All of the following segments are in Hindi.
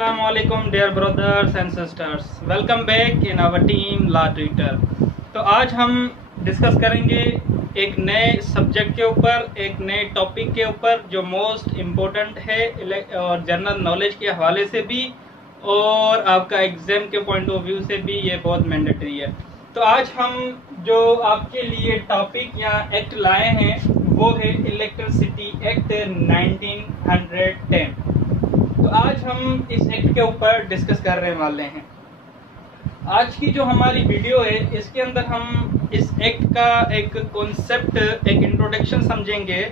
Assalamualaikum dear brothers and sisters, welcome back in our team La Twitter। तो आज हम डिस्कस करेंगे एक नए सब्जेक्ट के ऊपर, एक नए टॉपिक के ऊपर जो मोस्ट इम्पोर्टेंट है और जनरल नॉलेज के हवाले से भी और आपका एग्जाम के पॉइंट ऑफ व्यू से भी ये बहुत मैंडेटरी है। तो आज हम जो आपके लिए टॉपिक या एक्ट लाए हैं वो है इलेक्ट्रिसिटी एक्ट 1910। तो आज हम इस एक्ट के ऊपर डिस्कस करने वाले हैं। आज की जो हमारी वीडियो है इसके अंदर हम इस एक्ट का एक कॉन्सेप्ट, एक इंट्रोडक्शन समझेंगे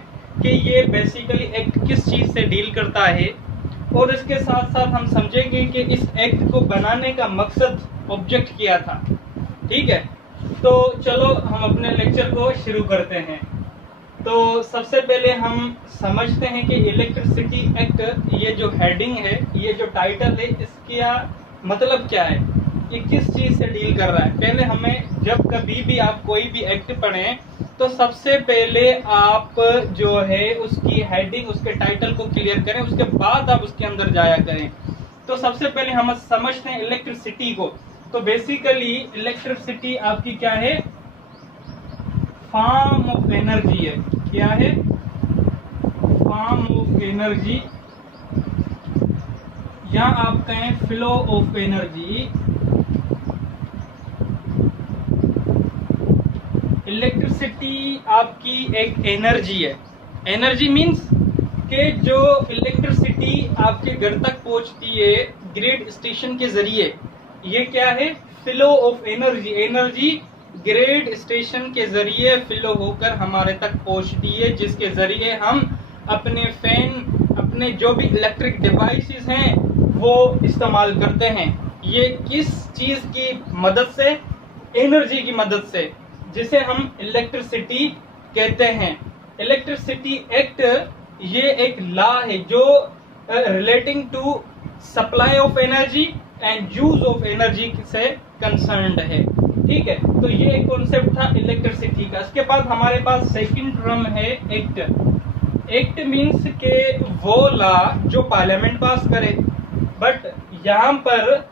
कि ये बेसिकली एक्ट किस चीज से डील करता है, और इसके साथ साथ हम समझेंगे कि इस एक्ट को बनाने का मकसद, ऑब्जेक्ट क्या था। ठीक है, तो चलो हम अपने लेक्चर को शुरू करते हैं। तो सबसे पहले हम समझते हैं कि इलेक्ट्रिसिटी एक्ट, ये जो हेडिंग है, ये जो टाइटल है, इसका मतलब क्या है, ये किस चीज से डील कर रहा है। पहले हमें, जब कभी भी आप कोई भी एक्ट पढ़ें तो सबसे पहले आप जो है उसकी हेडिंग, उसके टाइटल को क्लियर करें, उसके बाद आप उसके अंदर जाया करें। तो सबसे पहले हम समझते हैं इलेक्ट्रिसिटी को। तो बेसिकली इलेक्ट्रिसिटी आपकी क्या है, फॉर्म ऑफ एनर्जी है। क्या है? फॉर्म ऑफ एनर्जी, या आप कहें फ्लो ऑफ एनर्जी। इलेक्ट्रिसिटी आपकी एक एनर्जी है। एनर्जी मींस कि जो इलेक्ट्रिसिटी आपके घर तक पहुंचती है ग्रिड स्टेशन के जरिए, ये क्या है? Flow of energy. Energy grid station के जरिए फ्लो होकर हमारे तक पहुंचती है, जिसके जरिए हम अपने फैन, अपने जो भी इलेक्ट्रिक डिवाइसेस हैं वो इस्तेमाल करते हैं। ये किस चीज की मदद से? एनर्जी की मदद से, जिसे हम इलेक्ट्रिसिटी कहते हैं। इलेक्ट्रिसिटी एक्ट ये एक लॉ है जो relating to supply of energy and use of energy से कंसर्न्ड है। ठीक है, तो ये एक कॉन्सेप्ट था इलेक्ट्रिसिटी का। इसके बाद हमारे पास सेकंड टर्म है एक्ट। एक्ट मींस के वो लॉ जो पार्लियामेंट पास करे। बट यहाँ पर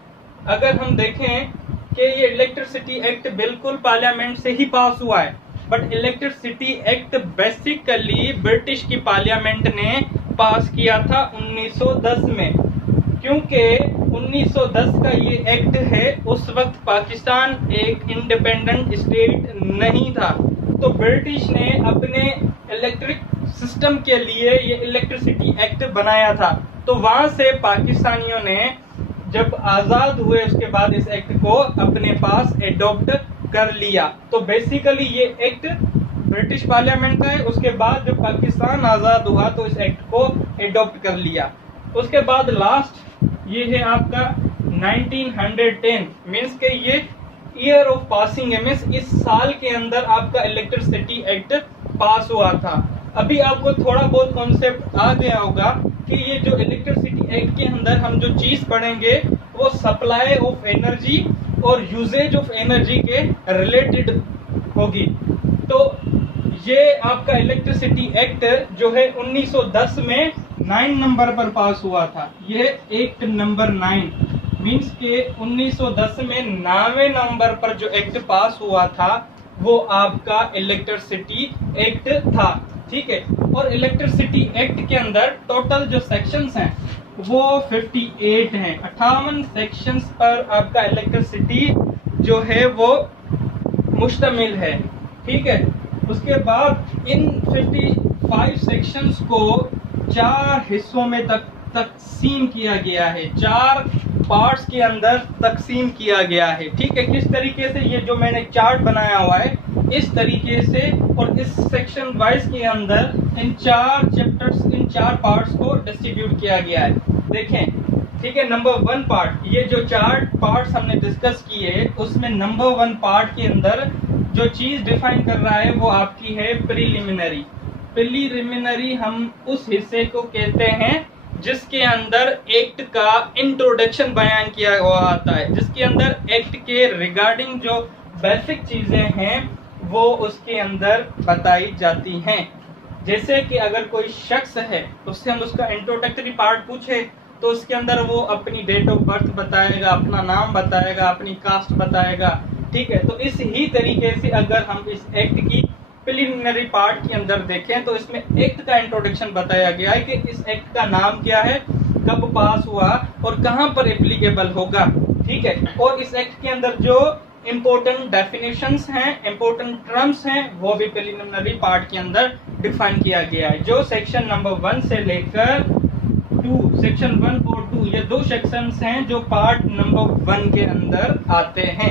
अगर हम देखें कि ये इलेक्ट्रिसिटी एक्ट बिल्कुल पार्लियामेंट से ही पास हुआ है, but electricity act basically British की पार्लियामेंट ने पास किया था 1910 में। क्योंकि 1910 का ये एक्ट है, उस वक्त पाकिस्तान एक इंडिपेंडेंट स्टेट नहीं था, तो ब्रिटिश ने अपने इलेक्ट्रिक सिस्टम के लिए ये इलेक्ट्रिसिटी एक्ट बनाया था। तो वहां से पाकिस्तानियों ने जब आजाद हुए उसके बाद इस एक्ट को अपने पास एडॉप्ट कर लिया। तो बेसिकली ये एक्ट ब्रिटिश पार्लियामेंट का है। उसके बाद जब पाकिस्तान आजाद हुआ तो इस एक्ट को एडॉप्ट कर लिया। उसके बाद लास्ट ये है आपका 1910, मीन्स के ये ईयर ऑफ पासिंग है, मीन्स इस साल के अंदर आपका इलेक्ट्रिसिटी एक्ट पास हुआ था। अभी आपको थोड़ा बहुत कॉन्सेप्ट आ गया होगा कि ये जो इलेक्ट्रिसिटी एक्ट के अंदर हम जो चीज पढ़ेंगे वो सप्लाई ऑफ एनर्जी और यूजेज ऑफ एनर्जी के रिलेटेड होगी। तो ये आपका इलेक्ट्रिसिटी एक्ट जो है 1910 में 9 नंबर पर पास हुआ था। ये एक्ट नंबर 9 मीन्स के 1910 में 9वें नंबर पर जो एक्ट पास हुआ था वो आपका इलेक्ट्रिसिटी एक्ट था। ठीक है, और इलेक्ट्रिसिटी एक्ट के अंदर टोटल जो सेक्शंस हैं वो 58 हैं। 58 सेक्शंस पर आपका इलेक्ट्रिसिटी जो है वो मुश्तमिल है। ठीक है, उसके बाद इन 55 सेक्शंस को 4 हिस्सों में तकसीम किया गया है, 4 पार्ट्स के अंदर तकसीम किया गया है। ठीक है, किस तरीके से? ये जो मैंने चार्ट बनाया हुआ है इस तरीके से, और इस सेक्शन वाइज के अंदर इन 4 चैप्टर्स, इन 4 पार्ट्स को डिस्ट्रीब्यूट किया गया है। देखें, ठीक है, नंबर 1 पार्ट, ये जो 4 पार्ट्स हमने डिस्कस किए उसमें नंबर 1 पार्ट के अंदर जो चीज डिफाइन कर रहा है वो आपकी है प्रीलिमिनरी। प्रीलिमिनरी हम उस हिस्से को कहते हैं जिसके अंदर एक्ट का इंट्रोडक्शन बयान किया हुआ आता है, जिसके अंदर एक्ट के रिगार्डिंग जो बेसिक चीजें हैं वो उसके अंदर बताई जाती हैं। जैसे कि अगर कोई शख्स है उससे हम उसका इंट्रोडक्टरी पार्ट पूछे तो तो उसके अंदर वो अपनी डेट ऑफ बर्थ बताएगा, अपना नाम बताएगा, अपनी कास्ट बताएगा। ठीक है, तो इस ही तरीके से अगर हम इस एक्ट की प्रिलिमिनरी पार्ट के अंदर देखें तो इसमें एक्ट का इंट्रोडक्शन बताया गया है कि इस एक्ट का नाम क्या है, कब पास हुआ और कहां पर एप्लीकेबल होगा। ठीक है, और इस एक्ट के अंदर जो इम्पोर्टेंट डेफिनेशंस हैं, इम्पोर्टेंट टर्म्स हैं, वो भी प्रिलिमिनरी पार्ट के अंदर डिफाइन किया गया है, जो सेक्शन नंबर 1 से लेकर 2, सेक्शन 1 और 2 ये 2 सेक्शंस हैं जो पार्ट नंबर 1 के अंदर आते हैं।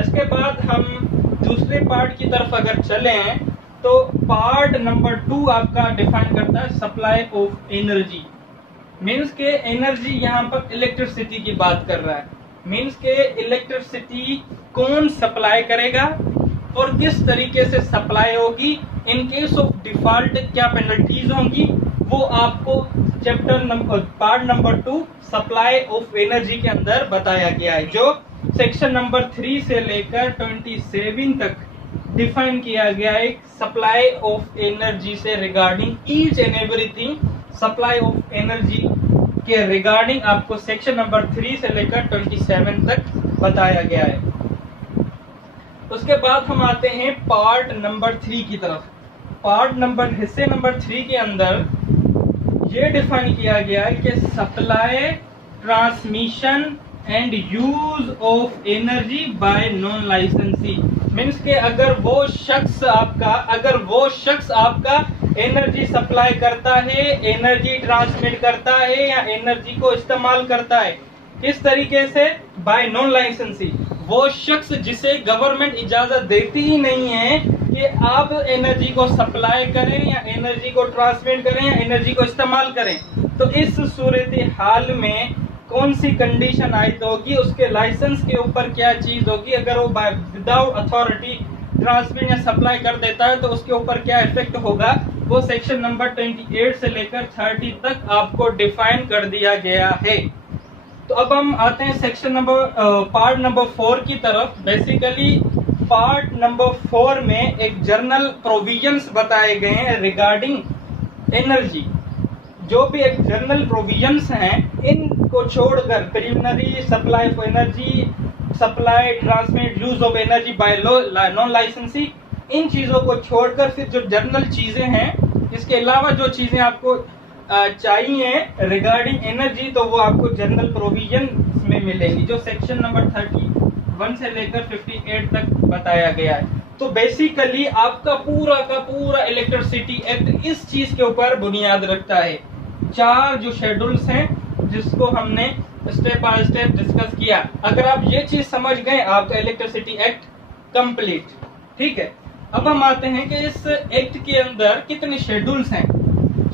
इसके बाद हम दूसरे पार्ट की तरफ अगर चले तो पार्ट नंबर 2 आपका डिफाइन करता है सप्लाई ऑफ एनर्जी। मीन्स के एनर्जी यहाँ पर इलेक्ट्रिसिटी की बात कर रहा है। मीन्स के इलेक्ट्रिसिटी कौन सप्लाई करेगा और किस तरीके से सप्लाई होगी, इन केस ऑफ डिफॉल्ट क्या पेनल्टीज होंगी, वो आपको chapter number part number 2 supply of energy के अंदर बताया गया है, जो सेक्शन नंबर 3 से लेकर 27 तक डिफाइन किया गया है सप्लाई ऑफ एनर्जी से regarding each and everything. Supply of energy के रिगार्डिंग आपको सेक्शन नंबर 3 से लेकर 27 तक बताया गया है। उसके बाद हम आते हैं पार्ट नंबर 3 की तरफ। पार्ट नंबर हिस्से नंबर 3 के अंदर ये डिफाइन किया गया है कि supply, transmission and use of energy by non लाइसेंसी। मीन्स के अगर वो शख्स आपका एनर्जी सप्लाई करता है, एनर्जी ट्रांसमिट करता है या एनर्जी को इस्तेमाल करता है, किस तरीके से, बाय नॉन लाइसेंसी। वो शख्स जिसे गवर्नमेंट इजाजत देती ही नहीं है कि आप एनर्जी को सप्लाई करें या एनर्जी को ट्रांसमिट करें या एनर्जी को इस्तेमाल करें, तो इस सूरत हाल में कौन सी कंडीशन आयद होगी, उसके लाइसेंस के ऊपर क्या चीज होगी। अगर वो विदाउट अथॉरिटी ट्रांसमिट या सप्लाई कर देता है तो उसके ऊपर क्या इफेक्ट होगा, वो सेक्शन नंबर 28 से लेकर 30 तक आपको डिफाइन कर दिया गया है। तो अब हम आते हैं सेक्शन नंबर पार्ट नंबर 4 की तरफ। बेसिकली पार्ट नंबर 4 में एक जर्नल प्रोविजंस बताए गए हैं रिगार्डिंग एनर्जी। जो भी एक जर्नल प्रोविजंस हैं, इनको छोड़कर preliminary supply of energy, supply, transmit, use of energy by non लाइसेंसी, इन चीजों को छोड़कर फिर जो जर्नल चीजें हैं, इसके अलावा जो चीजें आपको चाहिए रिगार्डिंग एनर्जी, तो वो आपको जर्नल प्रोविजन में मिलेंगी, जो सेक्शन नंबर 31 से लेकर 58 तक बताया गया है। तो बेसिकली आपका पूरा का पूरा इलेक्ट्रिसिटी एक्ट इस चीज के ऊपर बुनियाद रखता है। 4 जो शेड्यूल्स हैं जिसको हमने स्टेप बाय स्टेप डिस्कस किया, अगर आप ये चीज समझ गए आपका इलेक्ट्रिसिटी एक्ट कंप्लीट। ठीक है, अब हम आते हैं कि इस एक्ट के अंदर कितने शेड्यूल्स हैं।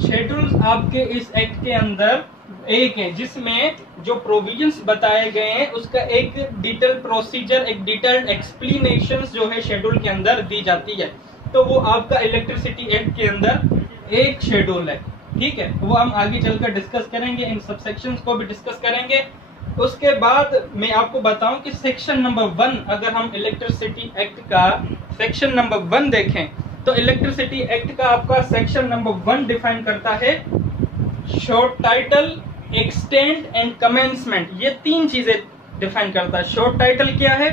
शेड्यूल्स आपके इस एक्ट के अंदर एक है, जिसमें जो प्रोविजंस बताए गए हैं उसका एक डिटेल प्रोसीजर, एक डिटेल्ड एक्सप्लेनेशन जो है शेड्यूल के अंदर दी जाती है। तो वो आपका इलेक्ट्रिसिटी एक्ट के अंदर एक शेड्यूल है। ठीक है, वो हम आगे चलकर डिस्कस करेंगे, इन सब सेक्शंस को भी डिस्कस करेंगे। उसके बाद मैं आपको बताऊं कि सेक्शन नंबर 1, अगर हम इलेक्ट्रिसिटी एक्ट का सेक्शन नंबर 1 देखें तो इलेक्ट्रिसिटी एक्ट का आपका सेक्शन नंबर 1 डिफाइन करता है short title, extent and commencement. ये 3 चीजें डिफाइन करता है। शॉर्ट टाइटल क्या है,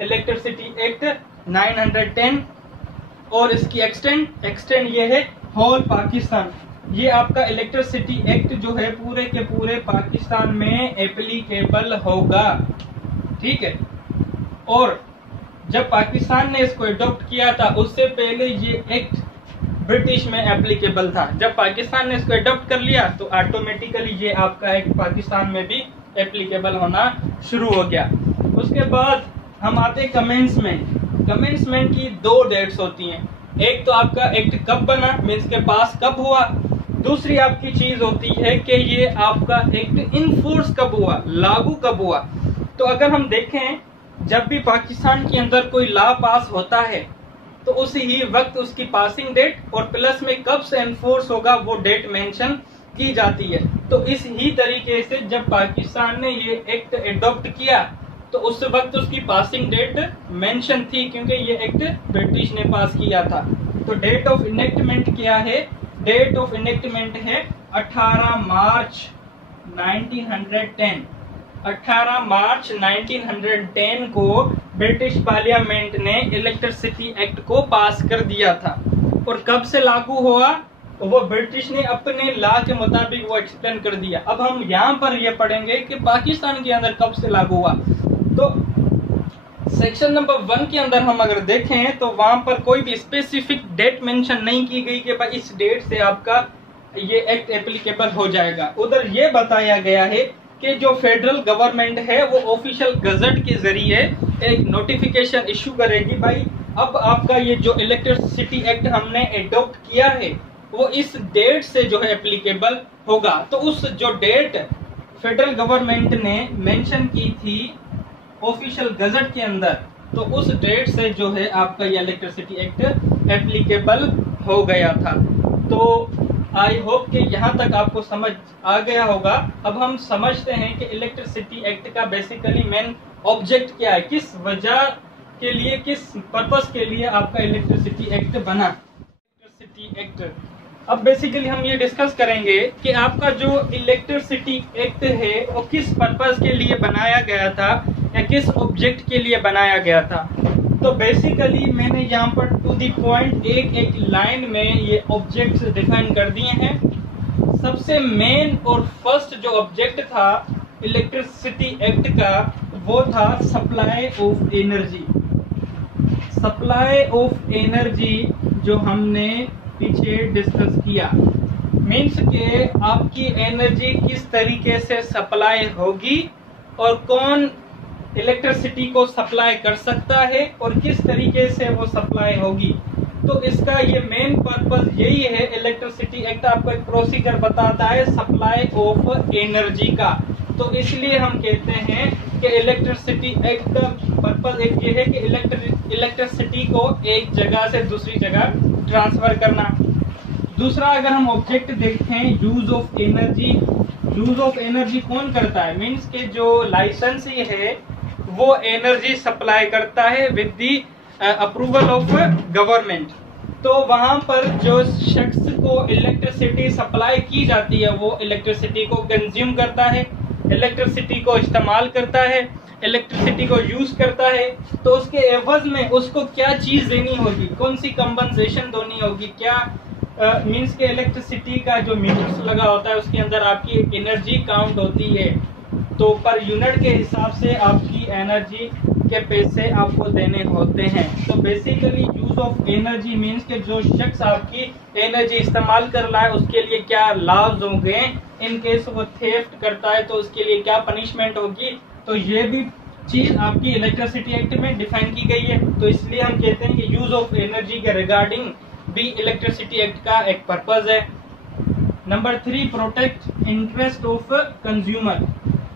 इलेक्ट्रिसिटी एक्ट 910, और इसकी एक्सटेंट ये है होल पाकिस्तान। ये आपका इलेक्ट्रिसिटी एक्ट जो है पूरे के पूरे पाकिस्तान में एप्लीकेबल होगा। ठीक है, और जब पाकिस्तान ने इसको अडॉप्ट किया था उससे पहले ये एक्ट ब्रिटिश में एप्लीकेबल था। जब पाकिस्तान ने इसको अडॉप्ट कर लिया तो ऑटोमेटिकली ये आपका एक्ट पाकिस्तान में भी एप्लीकेबल होना शुरू हो गया। उसके बाद हम आते हैं कमेंसमेंट की 2 डेट्स होती हैं। एक तो आपका एक्ट कब बना, मीन्स के पास कब हुआ। दूसरी आपकी चीज होती है कि ये आपका एक्ट इन फोर्स कब हुआ, लागू कब हुआ। तो अगर हम देखें, जब भी पाकिस्तान के अंदर कोई लॉ पास होता है तो उसी ही वक्त उसकी पासिंग डेट और प्लस में कब से एनफोर्स होगा वो डेट मेंशन की जाती है। तो इस ही तरीके से जब पाकिस्तान ने ये एक्ट एडॉप्ट किया तो उस वक्त उसकी पासिंग डेट मेंशन थी, क्योंकि ये एक्ट ब्रिटिश ने पास किया था। तो डेट ऑफ इनेक्टमेंट क्या है, डेट ऑफ इनेक्टमेंट है 18 मार्च 1910, 18 मार्च 1910 को ब्रिटिश पार्लियामेंट ने इलेक्ट्रिसिटी एक्ट को पास कर दिया था। और कब से लागू हुआ वो ब्रिटिश ने अपने लॉ के मुताबिक वो एक्सप्लेन कर दिया। अब हम यहाँ पर ये पढ़ेंगे कि पाकिस्तान के अंदर कब से लागू हुआ। तो सेक्शन नंबर 1 के अंदर हम अगर देखें तो वहां पर कोई भी स्पेसिफिक डेट मेंशन नहीं की गई कि भाई इस डेट से आपका ये एक्ट एप्लीकेबल हो जाएगा। उधर ये बताया गया है कि जो फेडरल गवर्नमेंट है वो ऑफिशियल गजट के जरिए एक नोटिफिकेशन इशू करेगी, भाई अब आपका ये जो इलेक्ट्रिसिटी एक्ट हमने एडॉप्ट किया है वो इस डेट से जो है एप्लीकेबल होगा। तो उस जो डेट फेडरल गवर्नमेंट ने मेंशन की थी ऑफिशियल गजट के अंदर, तो उस डेट से जो है आपका ये इलेक्ट्रिसिटी एक्ट एप्लीकेबल हो गया था। तो आई होप कि यहाँ तक आपको समझ आ गया होगा। अब हम समझते हैं कि इलेक्ट्रिसिटी एक्ट का बेसिकली मेन ऑब्जेक्ट क्या है, किस वजह के लिए, किस पर्पस के लिए आपका इलेक्ट्रिसिटी एक्ट बना। इलेक्ट्रिसिटी एक्ट अब बेसिकली हम ये डिस्कस करेंगे कि आपका जो इलेक्ट्रिसिटी एक्ट है वो किस पर्पस के लिए बनाया गया था या किस ऑब्जेक्ट के लिए बनाया गया था। तो बेसिकली मैंने यहाँ पर टू द पॉइंट एक लाइन में ये ऑब्जेक्ट्स डिफाइन कर दिए हैं। सबसे मेन और फर्स्ट जो ऑब्जेक्ट था इलेक्ट्रिसिटी एक्ट का वो था supply of energy. Supply of energy जो हमने पीछे डिस्कस किया, मीन्स के आपकी एनर्जी किस तरीके से सप्लाई होगी और कौन इलेक्ट्रिसिटी को सप्लाई कर सकता है और किस तरीके से वो सप्लाई होगी। तो इसका ये मेन पर्पस यही है। इलेक्ट्रिसिटी एक्ट आपको एक प्रोसीजर बताता है सप्लाई ऑफ एनर्जी का। तो इसलिए हम कहते हैं कि इलेक्ट्रिसिटी एक्ट का पर्पस एक ये है कि इलेक्ट्रिसिटी को एक जगह से दूसरी जगह ट्रांसफर करना। दूसरा अगर हम ऑब्जेक्ट देखें use of energy, use of energy कौन करता है, मीन्स के जो लाइसेंसी है वो एनर्जी सप्लाई करता है with the approval of government. तो वहां पर जो शख्स को इलेक्ट्रिसिटी सप्लाई की जाती है वो इलेक्ट्रिसिटी को कंज्यूम करता है, इलेक्ट्रिसिटी को इस्तेमाल करता है, इलेक्ट्रिसिटी को यूज करता है। तो उसके एवज में उसको क्या चीज देनी होगी, कौन सी कंपनसेशन देनी होगी, क्या मीन्स के इलेक्ट्रिसिटी का जो मीटर्स लगा होता है उसके अंदर आपकी एनर्जी काउंट होती है। तो पर यूनिट के हिसाब से आपकी एनर्जी के पैसे आपको देने होते हैं। तो basically use of energy means के जो शख्स आपकी एनर्जी इस्तेमाल कर रहा है उसके लिए क्या लॉज होंगे, इन केस वो थेफ्ट करता है तो उसके लिए क्या पनिशमेंट होगी। तो ये भी चीज आपकी इलेक्ट्रिसिटी एक्ट में डिफाइन की गई है। तो इसलिए हम कहते हैं कि यूज ऑफ एनर्जी के रिगार्डिंग भी इलेक्ट्रिसिटी एक्ट का एक पर्पज है। Number 3, protect interest of consumer.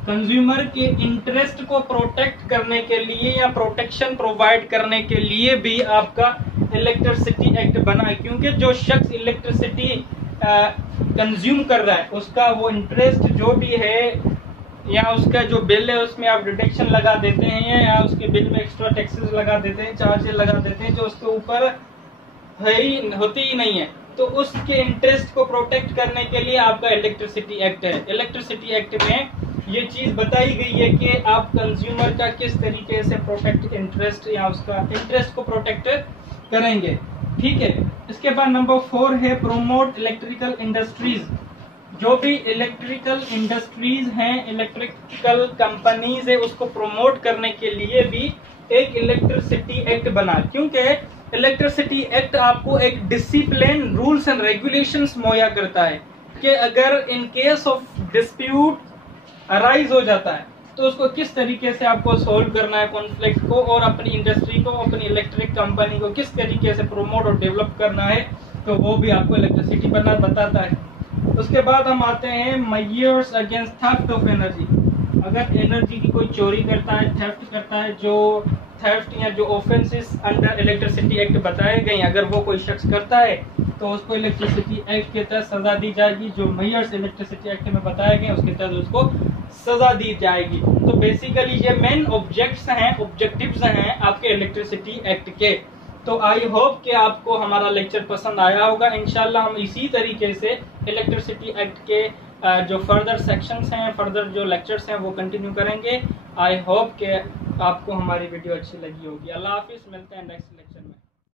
Consumer के इंटरेस्ट को प्रोटेक्ट करने के लिए या प्रोटेक्शन प्रोवाइड करने के लिए भी आपका इलेक्ट्रिसिटी एक्ट बना है, क्योंकि जो शख्स इलेक्ट्रिसिटी कंज्यूम कर रहा है उसका वो इंटरेस्ट जो भी है या उसका जो बिल है उसमें आप डिडक्शन लगा देते हैं या उसके बिल में एक्स्ट्रा टैक्सेस लगा देते हैं, चार्जेस लगा देते हैं जो उसके ऊपर होती ही नहीं है। तो उसके इंटरेस्ट को प्रोटेक्ट करने के लिए आपका इलेक्ट्रिसिटी एक्ट है। इलेक्ट्रिसिटी एक्ट में ये चीज बताई गई है कि आप कंज्यूमर का किस तरीके से प्रोटेक्ट इंटरेस्ट या उसका इंटरेस्ट को प्रोटेक्ट करेंगे। ठीक है, इसके बाद नंबर 4 है प्रोमोट इलेक्ट्रिकल इंडस्ट्रीज। जो भी इलेक्ट्रिकल इंडस्ट्रीज हैं, इलेक्ट्रिकल कंपनीज है, उसको प्रमोट करने के लिए भी एक इलेक्ट्रिसिटी एक्ट बना, क्योंकि इलेक्ट्रिसिटी एक्ट आपको एक डिसिप्लिन, रूल्स एंड रेगुलेशंस मुहैया करता है कि अगर in case of dispute arise हो जाता है तो उसको किस तरीके से आपको सोल्व करना है कॉन्फ्लिक्ट को, और अपनी इंडस्ट्री को, अपनी इलेक्ट्रिक कंपनी को किस तरीके से प्रमोट और डेवलप करना है, तो वो भी आपको इलेक्ट्रिसिटी बताता है। उसके बाद हम आते हैं measures against theft of energy. अगर एनर्जी की कोई चोरी करता है, थेफ्ट करता है, जो थेफ्ट या जो ऑफेंसेस अंडर इलेक्ट्रिसिटी एक्ट बताए गए अगर वो कोई शख्स करता है तो उसको इलेक्ट्रिसिटी एक्ट के तहत सजा दी जाएगी। जो मेजर्स इलेक्ट्रिसिटी एक्ट में बताए गए उसके तहत उसको सजा दी जाएगी। तो बेसिकली ये मेन ऑब्जेक्ट्स हैं, ऑब्जेक्टिव्स हैं आपके इलेक्ट्रिसिटी एक्ट के। तो आई होप कि आपको हमारा लेक्चर पसंद आया होगा। इंशाल्लाह हम इसी तरीके से इलेक्ट्रिसिटी एक्ट के जो फर्दर सेक्शंस हैं, फर्दर जो लेक्चर्स हैं वो कंटिन्यू करेंगे। आई होप कि आपको हमारी वीडियो अच्छी लगी होगी। अल्लाह हाफिज़, मिलते हैं नेक्स्ट लेक्चर में।